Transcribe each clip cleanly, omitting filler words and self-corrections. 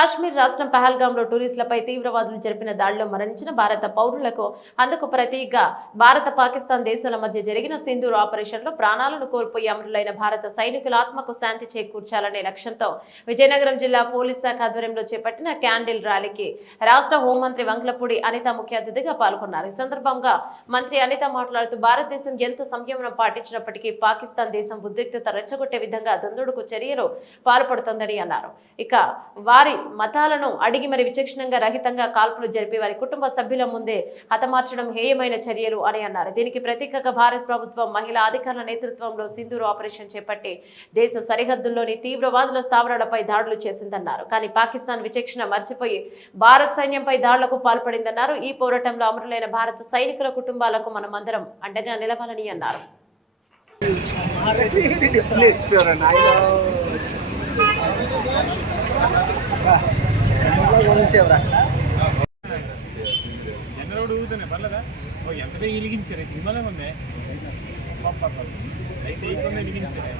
కాశ్మీర్ రాష్ట్రం పహల్గాంలో టూరిస్టులపై తీవ్రవాదులు జరిపిన దాడిలో మరణించిన భారత పౌరులకు అందుకు ప్రతీకగా భారత పాకిస్తాన్ దేశాల మధ్య జరిగిన సింధూర్ ఆపరేషన్లో ప్రాణాలను కోల్పోయి అమరులైన భారత సైనికుల ఆత్మకు శాంతి చేకూర్చాలనే లక్ష్యంతో విజయనగరం జిల్లా పోలీస్ శాఖ ఆధ్వర్యంలో చేపట్టిన క్యాండిల్ ర్యాలీకి రాష్ట్ర హోంమంత్రి వంగలపూడి అనిత ముఖ్య అతిథిగా పాల్గొన్నారు. ఈ సందర్భంగా మంత్రి అనిత మాట్లాడుతూ భారతదేశం ఎంత సంయమనం పాటించినప్పటికీ పాకిస్తాన్ దేశం ఉద్రిక్తత రెచ్చగొట్టే విధంగా దుందుడుకు చర్యలు పాల్పడుతోందని అన్నారు. ఇక వారి మతాలను అడిగి మరి విచక్షణంగా రహితంగా కాల్పులు జరిపి వారి కుటుంబ సభ్యుల ముందే హతమార్చడం హేయమైన చర్యలు అని అన్నారు. దీనికి ప్రతీకగా భారత ప్రభుత్వం మహిళా అధికారుల నేతృత్వంలో సింధూర్ ఆపరేషన్ చేపట్టి దేశ సరిహద్దుల్లోని తీవ్రవాదుల స్థావరాలపై దాడులు చేసిందన్నారు. కానీ పాకిస్తాన్ విచక్షణ మర్చిపోయి భారత్ సైన్యంపై దాడులకు పాల్పడిందన్నారు. ఈ పోరాటంలో అమరులైన భారత సైనికుల కుటుంబాలకు మనమందరం అండగా నిలవాలని అన్నారు. ఎంత వెలిగించారు సినిమాలో ఉంది అయితే వెలిగించారు.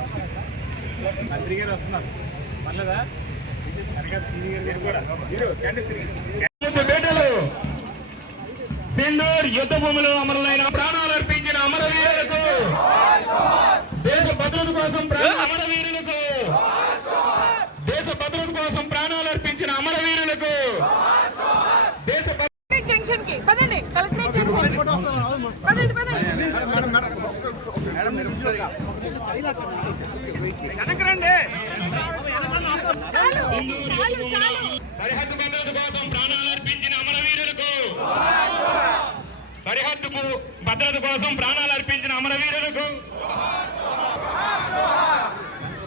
మంత్రి గారు వస్తున్నారు మళ్ళదా సింధూర్ యుద్ధ భూమిలో అమరులైన ప్రాణాలు అర్పించిన అమరవీరులకు, దేశ భద్రత కోసం అమరవీరులకు, దేశ భద్రత కోసం ప్రాణాలు అర్పించిన అమరవీరులకు, దేశ జంక్షన్ కి పదండి, కలెక్టరేట్ జంక్షన్ పదండి పదండి కనకరండి. సరిహద్దు భద్రత కోసం ప్రాణాలు అర్పించిన అమరవీరులకు, సరిహద్దు భద్రత కోసం ప్రాణాలు అర్పించిన అమరవీరులకు,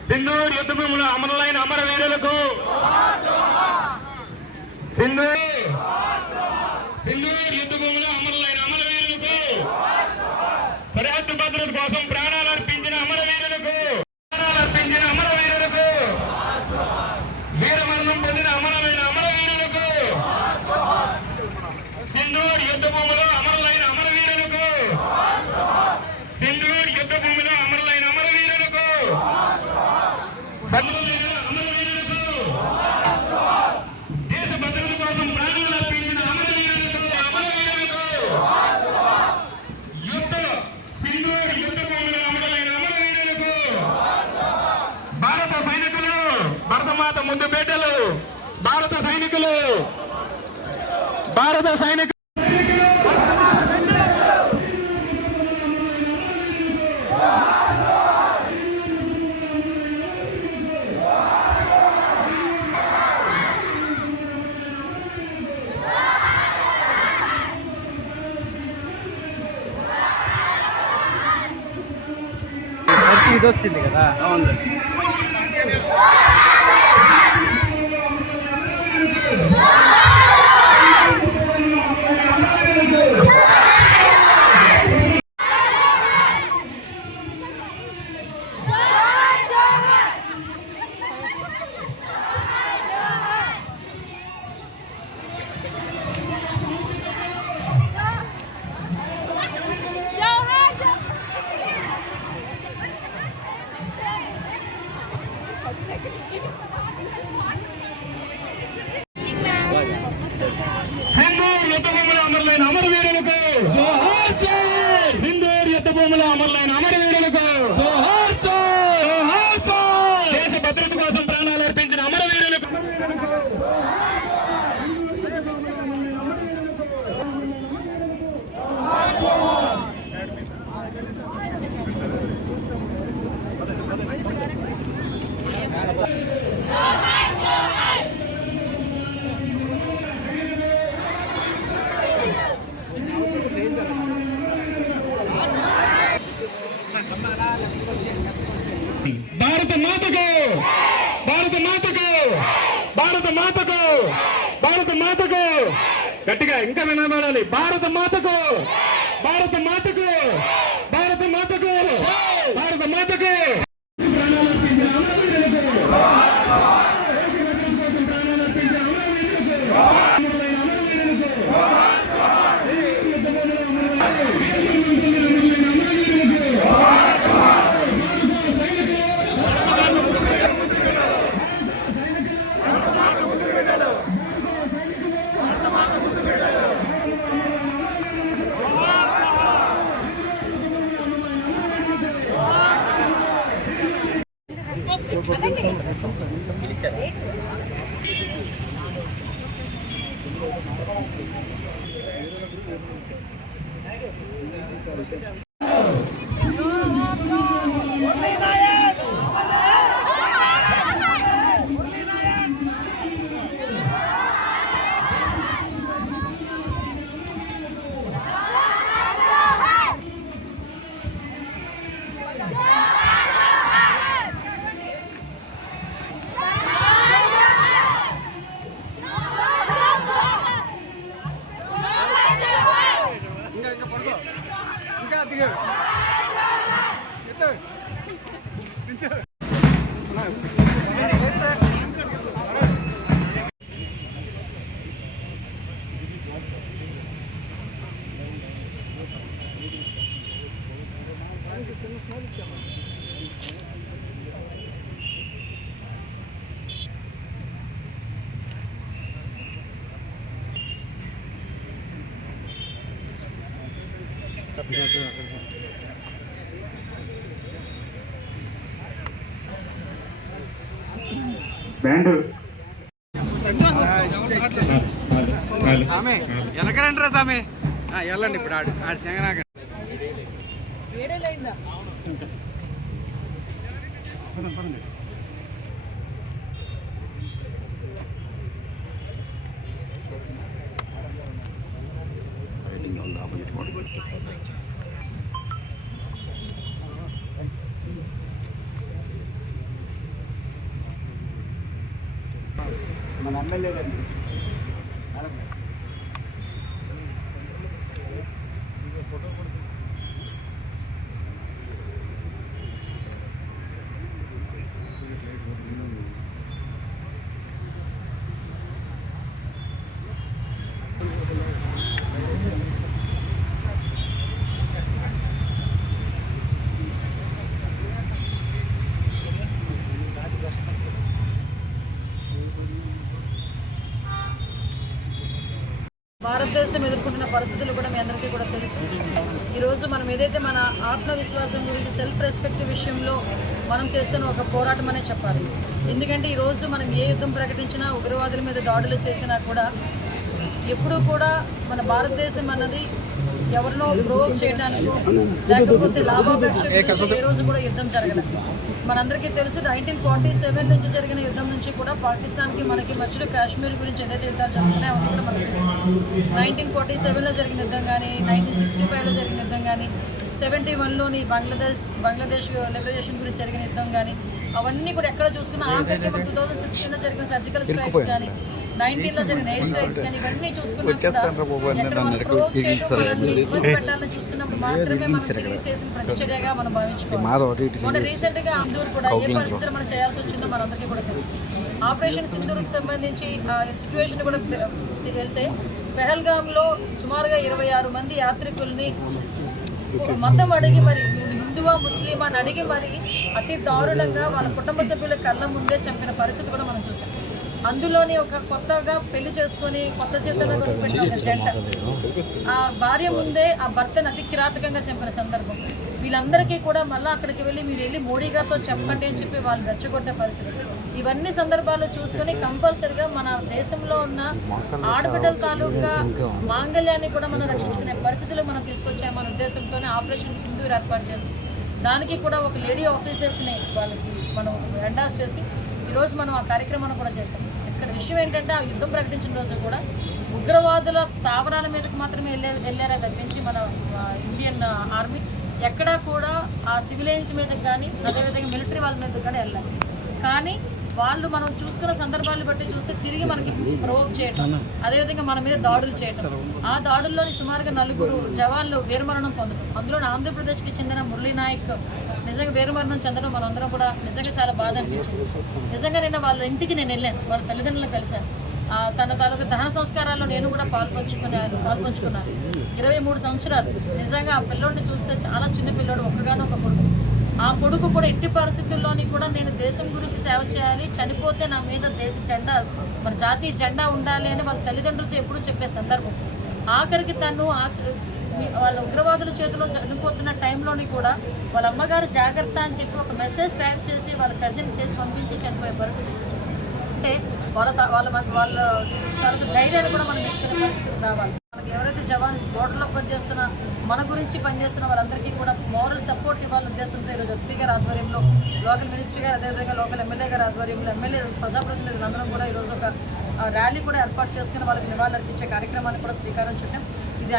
సింధూర్ యుద్ధ భూమిలో అమరులైన అమరవీరులకు, సింధూర్ యుద్ధ భూమిలో అమరులైన అమరవీరులకు, సరిహద్దు భద్రత కోసం ప్రాణాలు అర్పించిన అమరవీరులకు, ప్రాణాలు అర్పించిన అమరవీరులకు, వీరమరణం పొందిన అమరులైన అమరవీరులకు, సింధూర్ యుద్ధ భూమిలో అమరులైన అమరవీరులకు, సింధూర్ యుద్ధ భూమిలో అమరులైన అమరవీరులకు, అమరవీరులకు, దేశ భద్రత కోసం ప్రాణాలు అర్పించిన అమరవీరులకు, అమరవీరులకు, సింధూర్ యుద్ధ భూమిలో అమరులైన అమరవీరులకు, భారత సైనికులు, భరతమాత ముందు బిడ్డలు, భారత సైనికులు, భారత సైనికులు ఇది వచ్చింది కదా. అవును. సింధూర్ యుద్ధ భూమిలో అమరులైన అమరవీరులకు, సింధూర్ యుద్ధ భూమిలో అమరులైన అమరవీరులకు, దేశ భద్రత కోసం ప్రాణాలు అర్పించిన అమరవీరులకు, భారత మాతకు, భారత మాతకు, భారత మాతకు, భారత మాతకు, గట్టిగా ఇంకా వినబడాలి. భారత మాతకు, భారత మాతకు, భారత మాతకు, భారత మాతకు. బ్యాండ్ సామి వెనకరంటారా సామి వెళ్ళండి ఇప్పుడు ఆడు శంగనాక ఏడేళ్ళైందా మన ఎమ్మెల్యే భారతదేశం ఎదుర్కొంటున్న పరిస్థితులు కూడా మీ అందరికీ కూడా తెలుసు. ఈరోజు మనం ఏదైతే మన ఆత్మవిశ్వాసం గురించి సెల్ఫ్ రెస్పెక్ట్ విషయంలో మనం చేస్తున్న ఒక పోరాటం అనే చెప్పాలి. ఎందుకంటే ఈరోజు మనం ఏ యుద్ధం ప్రకటించినా, ఉగ్రవాదుల మీద దాడులు చేసినా కూడా ఎప్పుడూ కూడా మన భారతదేశం అన్నది ఎవరినో ప్రోవోక్ చేయడానికో లేకపోతే లాభాపేక్ష ఏ రోజు కూడా యుద్ధం జరగలేదు. మనందరికీ తెలుసు 1947 నుంచి జరిగిన యుద్ధం నుంచి కూడా పాకిస్తాన్కి మనకి మధ్యలో కాశ్మీర్ గురించి ఏదైతే యుద్ధాలు జరుగుతున్నాయో అవన్నీ కూడా మనకు తెలుసు. 1947లో జరిగిన యుద్ధం కానీ, 1965లో జరిగిన యుద్ధం కానీ, 71లోని బంగ్లాదేశ్ లిబరేషన్ గురించి జరిగిన యుద్ధం కానీ, అవన్నీ కూడా ఎక్కడ చూసుకున్నా ఆఖరికి 2016లో జరిగిన సర్జికల్ స్ట్రైక్స్ కానీ, 19లో జరిగిన ఎయిర్ స్ట్రైక్స్ కానీ, ఇవన్నీ చూసుకున్నా పెట్టాలని చూస్తున్నప్పుడు మాత్రమే మనం తిరిగి చేసిన ప్రతిచర్యగా మనం భావించుకోవాలి. రీసెంట్గా అందరూ కూడా ఏ పరిస్థితులు మనం చేయాల్సి వచ్చిందో మనందరికీ కూడా తెలుసు. ఆపరేషన్ సింధూర్కి సంబంధించి ఆ సిచ్యువేషన్ కూడా వెళ్తే పెహల్గాంలో సుమారుగా 26 మంది యాత్రికుల్ని మతం అడిగి మరి హిందువా ముస్లిమా అని అడిగి మరి అతి దారుణంగా వాళ్ళ కుటుంబ సభ్యుల కళ్ళ ముందే చంపిన పరిస్థితి కూడా మనం చూసాం. అందులోని ఒక కొత్తగా పెళ్లి చేసుకొని కొత్త జీవితంలో పెట్టిన ఒక జంట ఆ భార్య ముందే ఆ భర్తను అతి కిరాతకంగా చంపిన సందర్భం. వీళ్ళందరికీ కూడా మళ్ళీ అక్కడికి వెళ్ళి మీరు వెళ్ళి మోడీ గారితో చెప్పండి అని చెప్పి వాళ్ళు రెచ్చగొట్టే పరిస్థితి. ఇవన్నీ సందర్భాలు చూసుకొని కంపల్సరిగా మన దేశంలో ఉన్న ఆడబిడ్డల తాలూకా మాంగళ్యాన్ని కూడా మనం రక్షించుకునే పరిస్థితులు మనం తీసుకొచ్చామన్న ఉద్దేశంతోనే ఆపరేషన్ సింధూర్ ఏర్పాటు చేసి దానికి కూడా ఒక లేడీ ఆఫీసర్స్ని వాళ్ళకి మనం ఎండాస్ చేసి ఈరోజు మనం ఆ కార్యక్రమాన్ని కూడా చేసాం. ఇక్కడ విషయం ఏంటంటే ఆ యుద్ధం ప్రకటించిన రోజు కూడా ఉగ్రవాదుల స్థావరాల మీదకి మాత్రమే వెళ్ళారా తప్పించి మన ఇండియన్ ఆర్మీ ఎక్కడా కూడా ఆ సివిలియన్స్ మీదకి కానీ అదేవిధంగా మిలిటరీ వాళ్ళ మీదకి కానీ వెళ్ళాలి. కానీ వాళ్ళు మనం చూసుకున్న సందర్భాలను బట్టి చూస్తే తిరిగి మనకి ప్రొవోక్ చేయటం, అదేవిధంగా మన మీద దాడులు చేయటం, ఆ దాడుల్లోని సుమారుగా 4 జవాన్లు వీరమరణం పొందడం, అందులో ఆంధ్రప్రదేశ్కి చెందిన మురళీ నాయక్ నిజంగా వీరమరణం చెందడం మనందరం కూడా నిజంగా చాలా బాధ అనిపించింది. నిజంగా నేను వాళ్ళ ఇంటికి నేను వెళ్ళాను, వాళ్ళ తల్లిదండ్రులను కలిశాను. తన తాలూకు దహన సంస్కారాల్లో నేను కూడా పాల్పంచుకున్నాను. 23 సంవత్సరాలు. నిజంగా ఆ పిల్లోడిని చూస్తే చాలా చిన్న పిల్లోడు, ఒక్కగానొక్క కొడుకు. ఆ కొడుకు కూడా ఎట్టి పరిస్థితుల్లోని కూడా నేను దేశం గురించి సేవ చేయాలి, చనిపోతే నా మీద దేశ జెండా మన జాతీయ జెండా ఉండాలి అని వాళ్ళ తల్లిదండ్రులతో ఎప్పుడూ చెప్పే సందర్భం. ఆఖరికి తను వాళ్ళ ఉగ్రవాదుల చేతిలో చనిపోతున్న టైంలోని కూడా వాళ్ళ అమ్మగారు జాగ్రత్త అని చెప్పి ఒక మెసేజ్ టైప్ చేసి వాళ్ళ కజిన్ చేసి పంపించి చనిపోయే పరిస్థితి. అంటే వాళ్ళ తనకు ధైర్యాన్ని కూడా మనం ఇచ్చుకునే పరిస్థితికి రావాలి. మనకి ఎవరైతే జవాన్స్ బోర్డర్లో పనిచేస్తున్న మన గురించి పనిచేస్తున్న వాళ్ళందరికీ కూడా మోరల్ సపోర్ట్ ఇవ్వాలనే ఉద్దేశంతో ఈరోజు ఎస్పీ గారి ఆధ్వర్యంలో, లోకల్ మినిస్ట్రీ గారు, అదేవిధంగా లోకల్ ఎమ్మెల్యే గారి ఆధ్వర్యంలో ఎమ్మెల్యే ప్రజాప్రతినిధులు అందరం కూడా ఈరోజు ఒక ర్యాలీ కూడా ఏర్పాటు చేసుకుని వాళ్ళకి నివాళులర్పించే కార్యక్రమాన్ని కూడా శ్రీకారం చుట్టాం. ఇది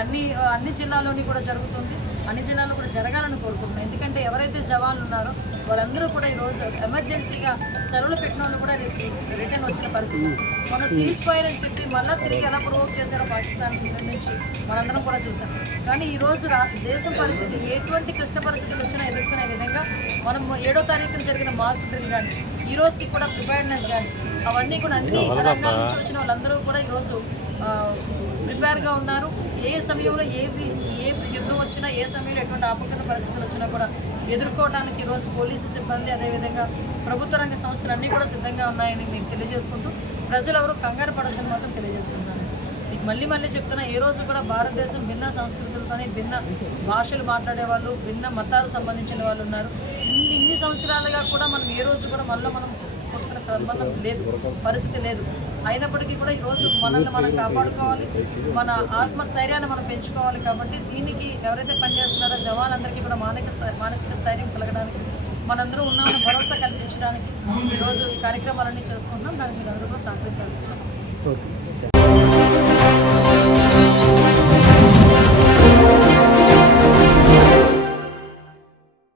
అన్ని జిల్లాల్లోని కూడా జరుగుతుంది. అన్ని జిల్లాల్లో కూడా జరగాలని కోరుకుంటున్నాం. ఎందుకంటే ఎవరైతే జవాన్లు ఉన్నారో వాళ్ళందరూ కూడా ఈరోజు ఎమర్జెన్సీగా సెలవులు పెట్టిన వాళ్ళు కూడా రిటర్న్ వచ్చిన పరిస్థితి. మన సీజ్ ఫైర్ అని చెప్పి మళ్ళీ తిరిగి ఎలా ప్రొవోక్ చేశారో పాకిస్తాన్ నుంచి మనందరం కూడా చూసాం. కానీ ఈరోజు దేశం పరిస్థితి ఎటువంటి క్లిష్ట పరిస్థితులు వచ్చినా ఎదుర్కొనే విధంగా మనం 7వ తారీఖున జరిగిన మాక్ డ్రిల్ కానీ ఈ రోజుకి కూడా ప్రిపేర్నెస్ కానీ అవన్నీ కూడా అన్ని రంగాల నుంచి వచ్చిన వాళ్ళందరూ కూడా ఈరోజు ప్రిపేర్గా ఉన్నారు. ఏ సమయంలో ఏ యుద్ధం వచ్చినా, ఏ సమయంలో ఎటువంటి ఆపత్కర పరిస్థితులు వచ్చినా కూడా ఎదుర్కోవడానికి ఈరోజు పోలీసు సిబ్బంది, అదేవిధంగా ప్రభుత్వ రంగ సంస్థలు అన్నీ కూడా సిద్ధంగా ఉన్నాయని మీకు తెలియజేసుకుంటూ ప్రజలు ఎవరు కంగారు పడద్దని మాత్రం తెలియజేసుకుంటున్నాను. మీకు మళ్ళీ చెప్తున్నా, ఏ రోజు కూడా భారతదేశం భిన్న సంస్కృతులతోనే భిన్న భాషలు మాట్లాడే వాళ్ళు, భిన్న మతాలకు సంబంధించిన వాళ్ళు ఉన్నారు. ఇన్ని సంవత్సరాలుగా కూడా మనం ఏ రోజు కూడా మనం కొట్టుకునే సంబంధం లేదు, పరిస్థితి లేదు. అయినప్పటికీ కూడా ఈరోజు మనల్ని మనం కాపాడుకోవాలి, మన ఆత్మస్థైర్యాన్ని మనం పెంచుకోవాలి. కాబట్టి దీనికి ఎవరైతే పనిచేస్తున్నారో జవాన్లందరికీ కూడా మానసిక స్థైర్యం కలగడానికి, మనందరూ ఉన్నామని భరోసా కల్పించడానికి ఈరోజు ఈ కార్యక్రమాలన్నీ చేసుకుంటున్నాం. దానికి మీరు అందరూ కూడా సహకరించేస్తున్నాం.